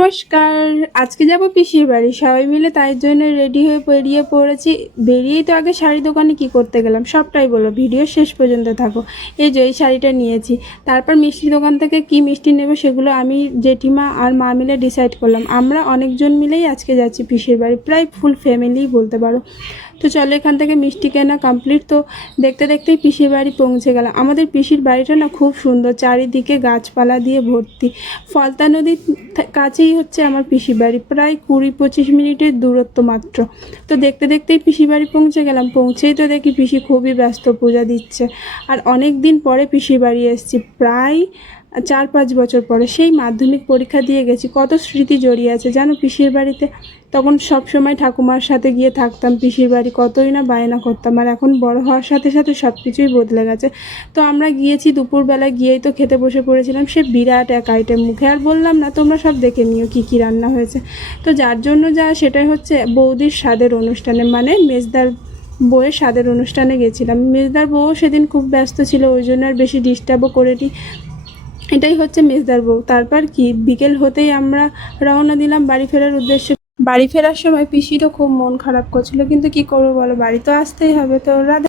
নমস্কার। আজকে যাব পিসির বাড়ি, সবাই মিলে তাই জন্য রেডি হয়ে বেরিয়ে পড়েছি। বেরিয়েই তো আগে শাড়ি দোকানে কি করতে গেলাম সবটাই বলো, ভিডিও শেষ পর্যন্ত থাকো। এই যে এই শাড়িটা নিয়েছি, তারপর মিষ্টি দোকান থেকে কি মিষ্টি নেব সেগুলো আমি জেঠিমা আর মা মিলে ডিসাইড করলাম। আমরা অনেকজন মিলেই আজকে যাচ্ছি পিসির বাড়ি, প্রায় ফুল ফ্যামিলিই বলতে পারো। তো চলো, এখান থেকে মিষ্টি কেনা কমপ্লিট। তো দেখতে দেখতেই পিসির বাড়ি পৌঁছে গেলাম। আমাদের পিসির বাড়িটা না খুব সুন্দর, চারিদিকে গাছপালা দিয়ে ভর্তি। ফলতা নদীর কাছেই হচ্ছে আমার পিসির বাড়ি, প্রায় 20-25 মিনিটের দূরত্ব মাত্র। তো দেখতে দেখতেই পিসির বাড়ি পৌঁছে গেলাম। পৌঁছেই তো দেখি পিসি খুবই ব্যস্ত, পূজা দিচ্ছে। আর অনেক দিন পরে পিসির বাড়ি এসেছি, প্রায় 4-5 বছর পরে। সেই মাধ্যমিক পরীক্ষা দিয়ে গেছি। কত স্মৃতি জড়িয়ে আছে জানো পিসির বাড়িতে। তখন সব সময় ঠাকুমার সাথে গিয়ে থাকতাম পিসির বাড়ি, কতই না বায়না করতাম। আর এখন বড় হওয়ার সাথে সাথে সব কিছুই বদলে গেছে। তো আমরা গিয়েছি, দুপুরবেলায় গিয়েই তো খেতে বসে পড়েছিলাম। সে বিরাট এক আইটেম, মুখে আর বললাম না, তোমরা সব দেখে নিও কী কী রান্না হয়েছে। তো যার জন্য যা, সেটাই হচ্ছে বৌদির স্বাদের অনুষ্ঠানে, মানে মেজদার বউয়ের স্বাদের অনুষ্ঠানে গেছিলাম। মেজদার বউ সেদিন খুব ব্যস্ত ছিল, ওই জন্য আর বেশি ডিস্টার্বও করিনি। এটাই হচ্ছে মেজদার বউ। তারপর কি বিকেল হতেই আমরা রওনা দিলাম বাড়ি ফেরার উদ্দেশ্যে। বাড়ি ফেরার সময় পিসিরও খুব মন খারাপ করছিল, কিন্তু কি করবো বলো, বাড়ি তো আসতেই হবে। তো রাধে।